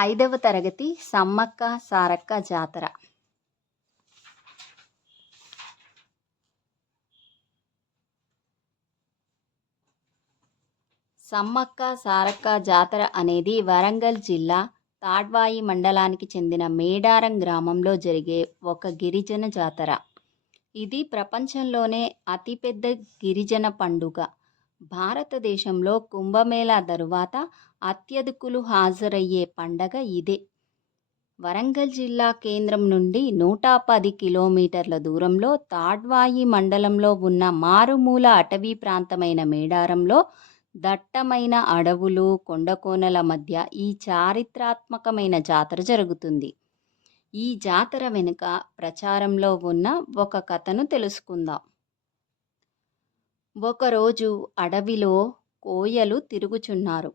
ఐదవ తరగతి సమ్మక్క సారక్క జాతర. సమ్మక్క సారక్క జాతర అనేది వరంగల్ జిల్లా తాడ్వాయి మండలానికి చెందిన మేడారం గ్రామంలో జరిగే ఒక గిరిజన జాతర. ఇది ప్రపంచంలోనే అతిపెద్ద గిరిజన పండుగ. భారతదేశంలో కుంభమేళా తరువాత అత్యధికులు హాజరయ్యే పండగ ఇదే. వరంగల్ జిల్లా కేంద్రం నుండి నూట పది కిలోమీటర్ల దూరంలో తాడ్వాయి మండలంలో ఉన్న మారుమూల అటవీ ప్రాంతమైన మేడారంలో దట్టమైన అడవులు కొండకోనల మధ్య ఈ చారిత్రాత్మకమైన జాతర జరుగుతుంది. ఈ జాతర వెనుక ప్రచారంలో ఉన్న ఒక కథను తెలుసుకుందాం. ఒకరోజు అడవిలో కోయలు తిరుగుచున్నారు.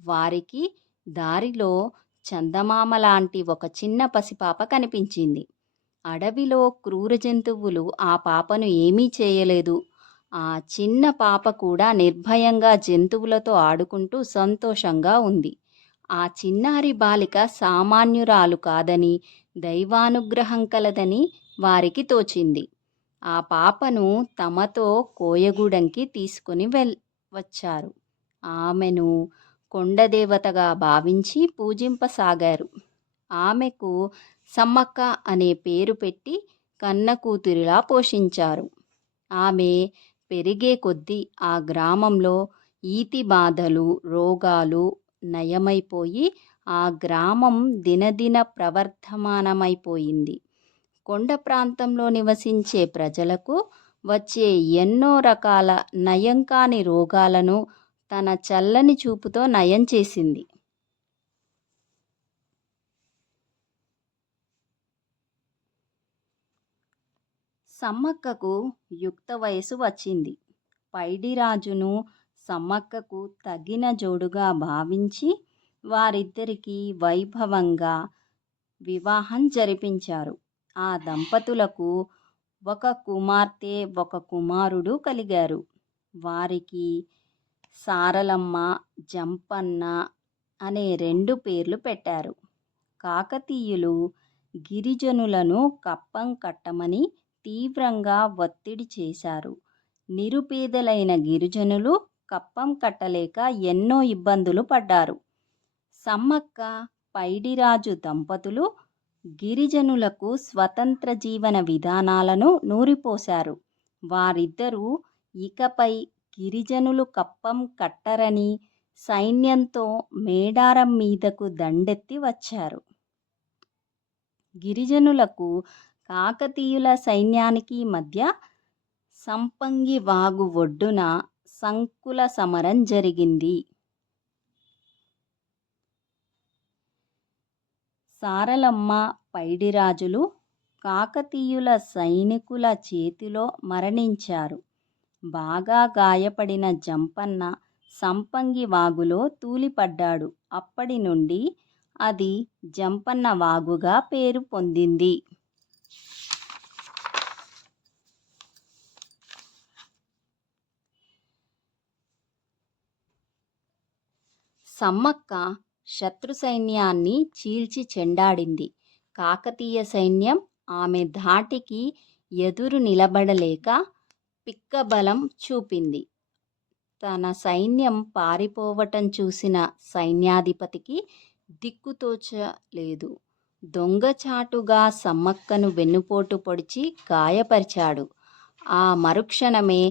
వారికి దారిలో చందమామ లాంటి ఒక చిన్న పసిపాప కనిపించింది. అడవిలో క్రూర జంతువులు ఆ పాపను ఏమీ చేయలేదు. ఆ చిన్న పాప కూడా నిర్భయంగా జంతువులతో ఆడుకుంటూ సంతోషంగా ఉంది. ఆ చిన్నారి బాలిక సామాన్యురాలు కాదని దైవానుగ్రహం కలదని వారికి తోచింది. ఆ పాపను తమతో కోయగూడెంకి తీసుకుని వెల్ వచ్చారు. ఆమెను కొండదేవతగా భావించి పూజింపసాగారు. ఆమెకు సమ్మక్క అనే పేరు పెట్టి కన్న కూతురిలా పోషించారు. ఆమె పెరిగే కొద్దీ ఆ గ్రామంలో ఈతి బాధలు రోగాలు నయమైపోయి ఆ గ్రామం దినదిన ప్రవర్ధమానమైపోయింది. కొండ ప్రాంతంలో నివసించే ప్రజలకు వచ్చే ఎన్నో రకాల నయం కాని రోగాలను తన చల్లని చూపుతో నయం చేసింది. సమ్మక్కకు యుక్త వయసు వచ్చింది. పైడిరాజును సమ్మక్కకు తగిన జోడుగా భావించి వారిద్దరికీ వైభవంగా వివాహం జరిపించారు. ఆ దంపతులకు ఒక కుమార్తె ఒక కుమారుడు కలిగారు. వారికి సారలమ్మ జంపన్న అనే రెండు పేర్లు పెట్టారు. కాకతీయులు గిరిజనులను కప్పం కట్టమని తీవ్రంగా ఒత్తిడి చేశారు. నిరుపేదలైన గిరిజనులు కప్పం కట్టలేక ఎన్నో ఇబ్బందులు పడ్డారు. సమ్మక్క పైడిరాజు దంపతులు గిరిజనులకు స్వతంత్ర జీవన విధానాలను నూరిపోశారు. వారిద్దరూ ఇకపై గిరిజనులు కప్పం కట్టరని సైన్యంతో మేడారం మీదకు దండెత్తి వచ్చారు. గిరిజనులకు కాకతీయుల సైన్యానికి మధ్య సంపంగి వాగు ఒడ్డున సంకుల సమరం జరిగింది. సారలమ్మ పైడిరాజులు కాకతీయుల సైనికుల చేతిలో మరణించారు. బాగా గాయపడిన జంపన్న సంపంగి వాగులో తూలిపడ్డాడు. అప్పటి నుండి అది జంపన్న వాగుగా పేరు పొందింది. సమ్మక్క శత్రు సైన్యాన్ని చీల్చి చెండాడింది. కాకతీయ సైన్యం ఆమె ధాటికి ఎదురు నిలబడలేక పిక్కబలం చూపింది. తన సైన్యం పారిపోవటం చూసిన సైన్యాధిపతికి దిక్కుతోచలేదు. దొంగచాటుగా సమ్మక్కను వెన్నుపోటు పొడిచి గాయపరిచాడు. ఆ మరుక్షణమే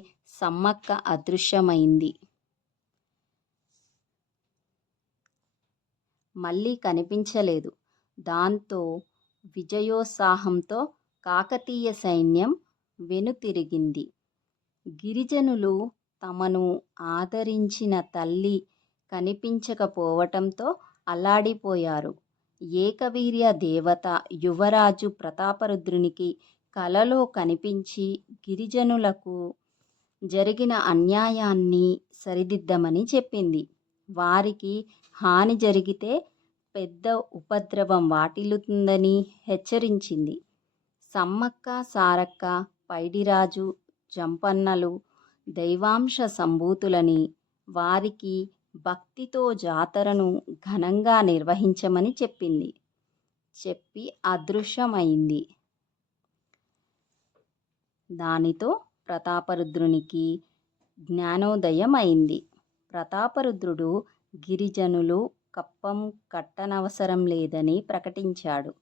సమ్మక్క అదృశ్యమైంది. మళ్ళీ కనిపించలేదు. దాంతో విజయోత్సాహంతో కాకతీయ సైన్యం వెనుతిరిగింది. గిరిజనులు తమను ఆదరించిన తల్లి కనిపించకపోవటంతో అల్లాడిపోయారు. ఏకవీర్య దేవత యువరాజు ప్రతాపరుద్రునికి కలలో కనిపించి గిరిజనులకు జరిగిన అన్యాయాన్ని సరిదిద్దమని చెప్పింది. వారికి హాని జరిగితే పెద్ద ఉపద్రవం వాటిల్లుతుందని హెచ్చరించింది. సమ్మక్క సారక్క పైడిరాజు జంపన్నలు దైవాంశ సంభూతులని వారికి భక్తితో జాతరను ఘనంగా నిర్వహించమని చెప్పింది. చెప్పి అదృశ్యమైంది. దానితో ప్రతాపరుద్రునికి జ్ఞానోదయం అయింది ప్రతాపరుద్రుడు గిరిజనులు కప్పం కట్టనవసరం లేదని ప్రకటించాడు.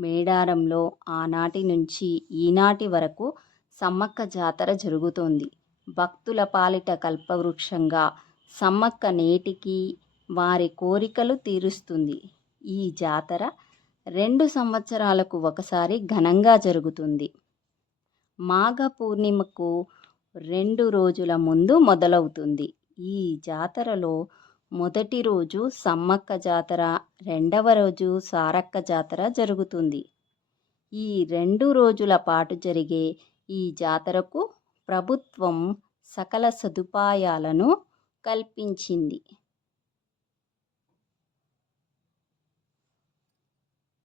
మేడారంలో ఆనాటి నుంచి ఈనాటి వరకు సమ్మక్క జాతర జరుగుతోంది. భక్తుల పాలిట కల్పవృక్షంగా సమ్మక్క నేటికి వారి కోరికలు తీరుస్తుంది. ఈ జాతర రెండు సంవత్సరాలకు ఒకసారి ఘనంగా జరుగుతుంది. మాఘ పూర్ణిమకు రెండు రోజుల ముందు మొదలవుతుంది. ఈ జాతరలో మొదటి రోజు సమ్మక్క జాతర రెండవ రోజు సారక్క జాతర జరుగుతుంది. ఈ రెండు రోజుల పాటు జరిగే ఈ జాతరకు ప్రభుత్వం సకల సదుపాయాలను కల్పించింది.